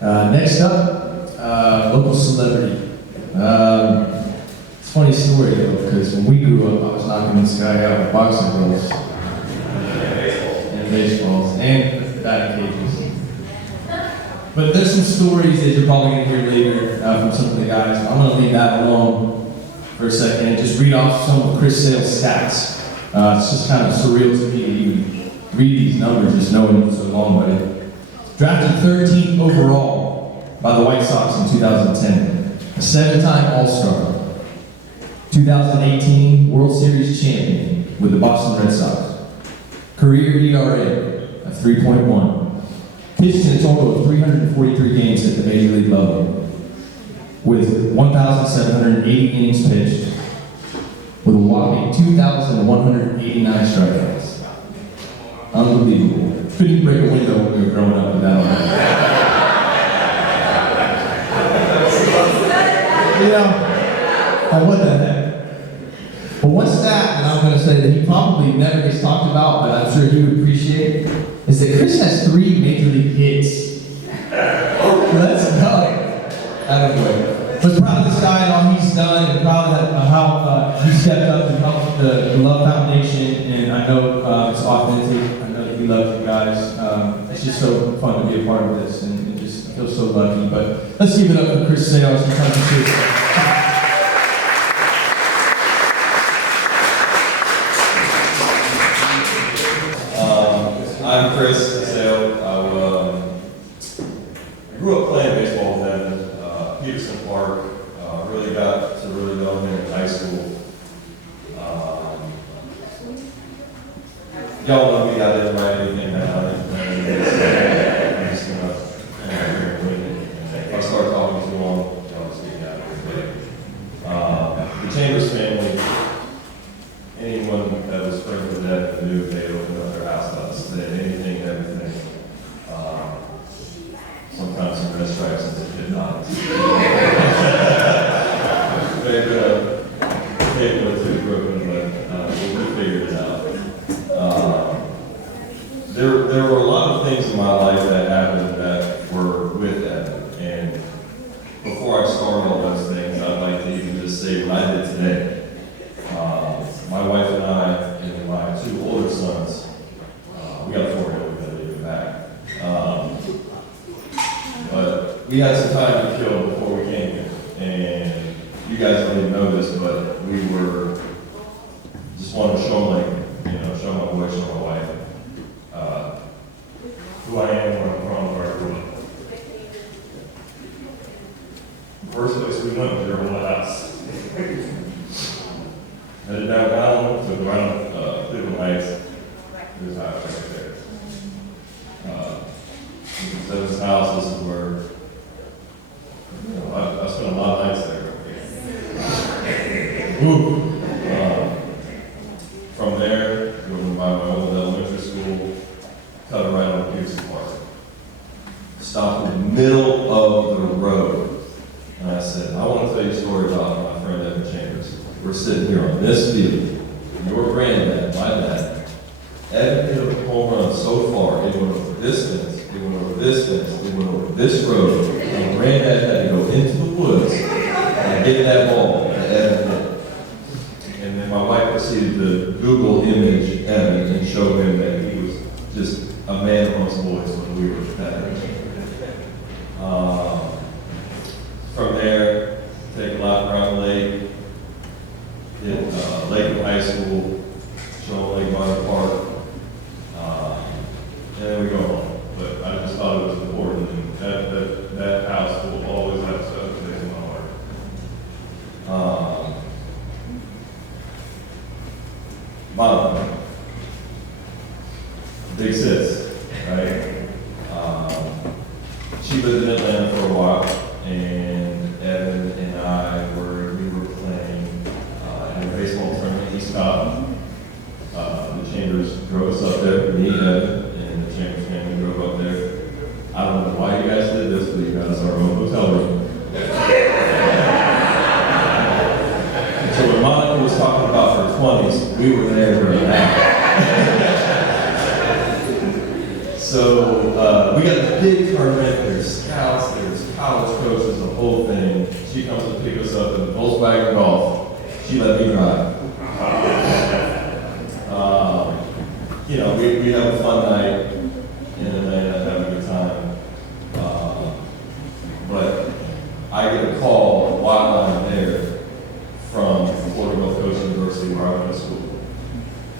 Next up, local celebrity. It's a funny story though, because when we grew up, I was knocking this guy out with boxing gloves and baseballs and batting cages. But there's some stories that you're probably going to hear later from some of the guys. I'm going to leave that alone for a second and just read off some of Chris Sale's stats. It's just kind of surreal to me to even read these numbers, just knowing them so long, but drafted 13th overall by the White Sox in 2010, a 7-time All-Star, 2018 World Series champion with the Boston Red Sox, career ERA of 3.1, pitched in a total of 343 games at the Major League level, with 1,780 innings pitched, with a whopping 2,189 strikeouts. Unbelievable. Couldn't break a window when we were growing up with that one. You know, what the heck? Well, one stat that I'm going to say that he probably never gets talked about, but I'm sure he would appreciate, is that Chris has 3 major league hits. Let's go. Attaboy. But proud of this guy and all he's done, and proud of how he stepped up and helped the Love Foundation, and I know it's authentic. I know that he loves you guys. It's just so fun to be a part of this, and just I feel so lucky. But let's give it up for Chris Sales. He's trying to see. I'm Chris Sale. I grew up playing baseball with Evan. Peterson Park, really got to really know him in high school. Y'all know me, I didn't write anything down. I'm just gonna if I start talking too long, y'all just get out of the Chambers family, anyone that was friends with that knew they opened up their house to us. They had anything, everything. Sometimes some red stripes and some kid nods. They were too broken, but we figured it out. There were a lot of things in my life that happened that were with Evan. And before I start all those things, I'd like to even just say what I did today. My wife and I and my 2 older sons, we got 4 here, we gotta leave it back. But we had some time to kill before we came here. And you guys don't even know this, but we were just wanted to show show my boy, show my wife, who I am, where I'm from, where I grew up. The first place we went was your old house. Headed downtown to around Cleveland Heights. There's a house right there. This house, this is where I spent a lot of nights there. From there, going by my old elementary school, cut it right on Peterson Park. Stopped in the middle of the road. And I said, I want to tell you a story about my friend Evan Chambers. We're sitting here on this field. Your granddad, my dad, Evan hit a home run so far, it went over this fence, it went over this fence, it went over this road, and granddad had to go into the woods and get that ball that Evan hit. And then my wife proceeded to Google image Evan and show him that he was just a man amongst boys when we were that age. From there, take a lap around the lake, hit Lakeland High School, show Lake Water Park, and then we go home. But I just thought it was important, and that house will always have stuff that in my heart. Mom, big sis, right? She lived in Atlanta for a while, and Evan and I we were playing in a baseball tournament in East Cobb. The Chambers drove us up there, me, Evan, and the Chambers family drove up there. I don't know why you guys did this, but you got us our own hotel room. And so when Monica was talking about her 20s, we were there during that. So we got the big tournament, there's scouts, she comes to pick us up in the Volkswagen Golf. She let me drive. You know, we have a fun night, and then they have a good time. But I get a call while I'm there from Florida Gulf Coast University, where I went to school.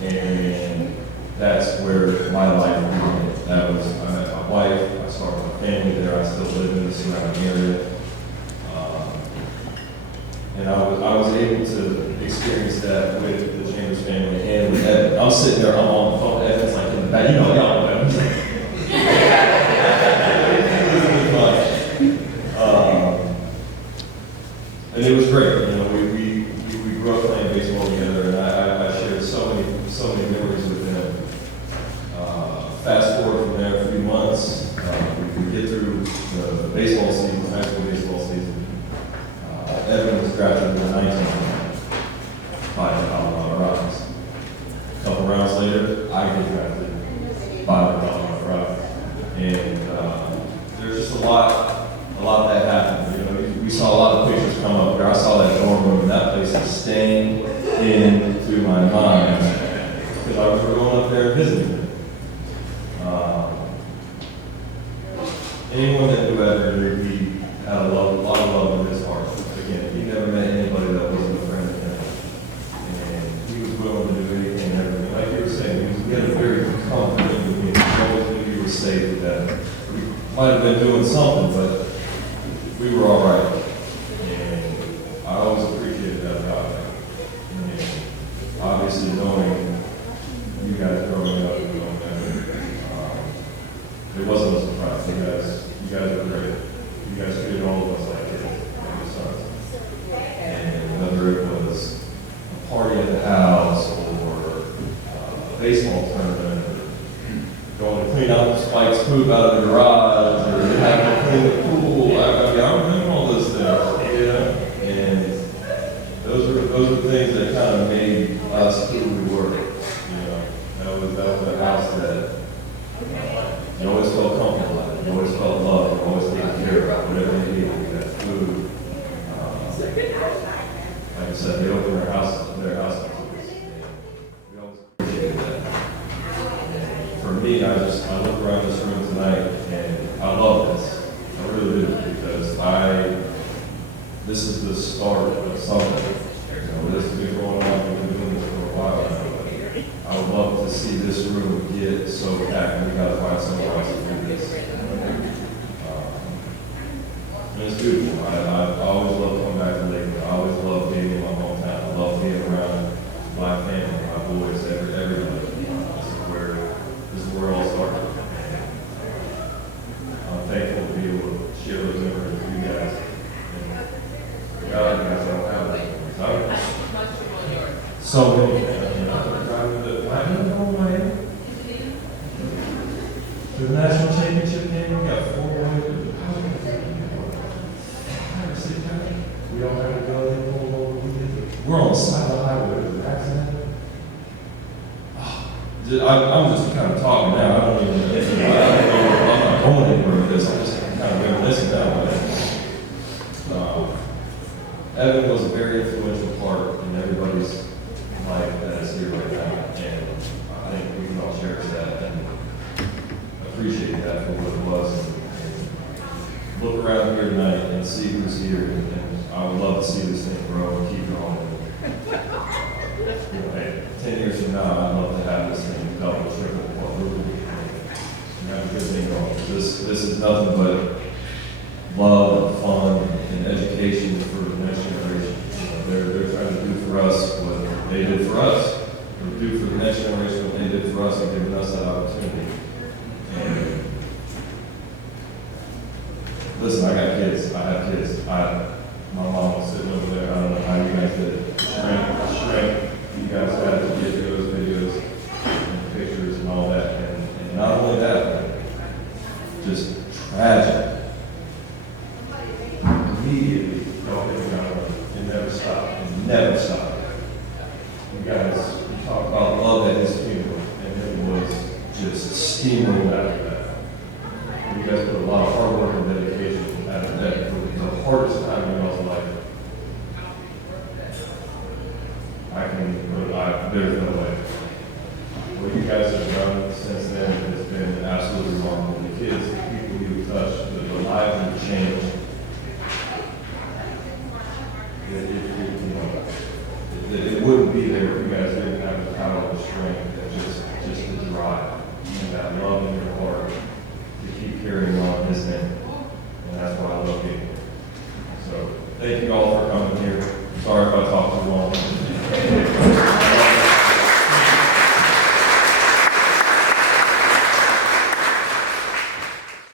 And that's where my life began. That was, I met my wife, I started my family there, I still live in the surrounding area. And I was able to experience that with the Chambers family and with Evan. I'm sitting there, I'm on the phone, Evan's like in the back, you know, y'all know Evan's like, and it was great, you know, we grew up playing baseball together, and I shared so many memories with them. Fast forward from there a few months, we get through the baseball season, high school baseball season. Evan was drafted in the 19th by the Colorado Rockies. A couple rounds later, I get drafted by the Colorado Rockies. And there's just a lot that happened. You know, we saw a lot of pictures come up here. I saw that dorm room, and that place is staying into my mind because I was going up there and visiting them. Anyone that knew Evan, he had a lot of love in his heart. Again, he never met anybody that wasn't a friend of him. And he was willing to do anything and everything. Like you were saying, he had a very confident with me. He always knew you were safe, that we might have been doing something, but we were all right. And I always appreciated that about him. And obviously knowing you guys growing up and knowing that, it wasn't a surprise. You guys were great. You guys treated all of us like kids, like your sons. And whether it was a party at the house or a baseball tournament, or going to clean out Spike's poop out of the garage, or having to clean the pool, I remember all those things. Yeah, and those were things that kind of made us who we were. You know, that was a house that you always felt comfortable at. You always felt loved. You always taken care of. Whatever you needed, you got food. Like I said, they opened their house to us. We always appreciated that. For me, I look around this room tonight, and I love this. I really do, because this is the start of something. You know, this has been going on. We've been doing this for a while now. I would love to see this room get so packed. We got to find somewhere else to do this. And it's beautiful. I always love coming back to Lakewood. I always love being in my hometown. I love being around my family, my boys, everybody. This is where it all started. I'm thankful to be able to share those memories with you guys. And God, you guys don't have that. So many things. To the national championship game, we got 4 boys. We don't have to go there. We're on the side of the highway with an accident. I'm just kind of talking now. I don't even I'm not going anywhere with this. I'm just kind of reminiscing now. Evan was a very influential part in everybody's life that is here right now. And I think we can all cherish that and appreciate that for what it was. And look around here tonight and see who's here. And I would love to see this thing grow and keep going. You know, hey, 10 years from now, I'd love to have this thing double, triple, quadruple, and have a good thing going. This is nothing but love and fun and education for the next generation. You know, they're trying to do for us what they did for us, or do for the next generation what they did for us, and giving us that opportunity. And listen, I got kids. I have kids. My mom was sitting over there. I don't know how you guys did it. Shrink. You guys had to get those videos and pictures and all that. And not only that, but just tragic. Immediately, it never stopped. It never stopped. You guys, you talk about love at his funeral, and it was just steaming after that. You guys put a lot of hard work and dedication after that. For the hardest time in your life. guys have done since then has been absolutely remarkable. The kids, the people you've touched, the lives you've changed. It wouldn't be there if you guys didn't have the power and strength that just the drive and that love in your heart to keep carrying on His name. And that's why I love being here. So thank you all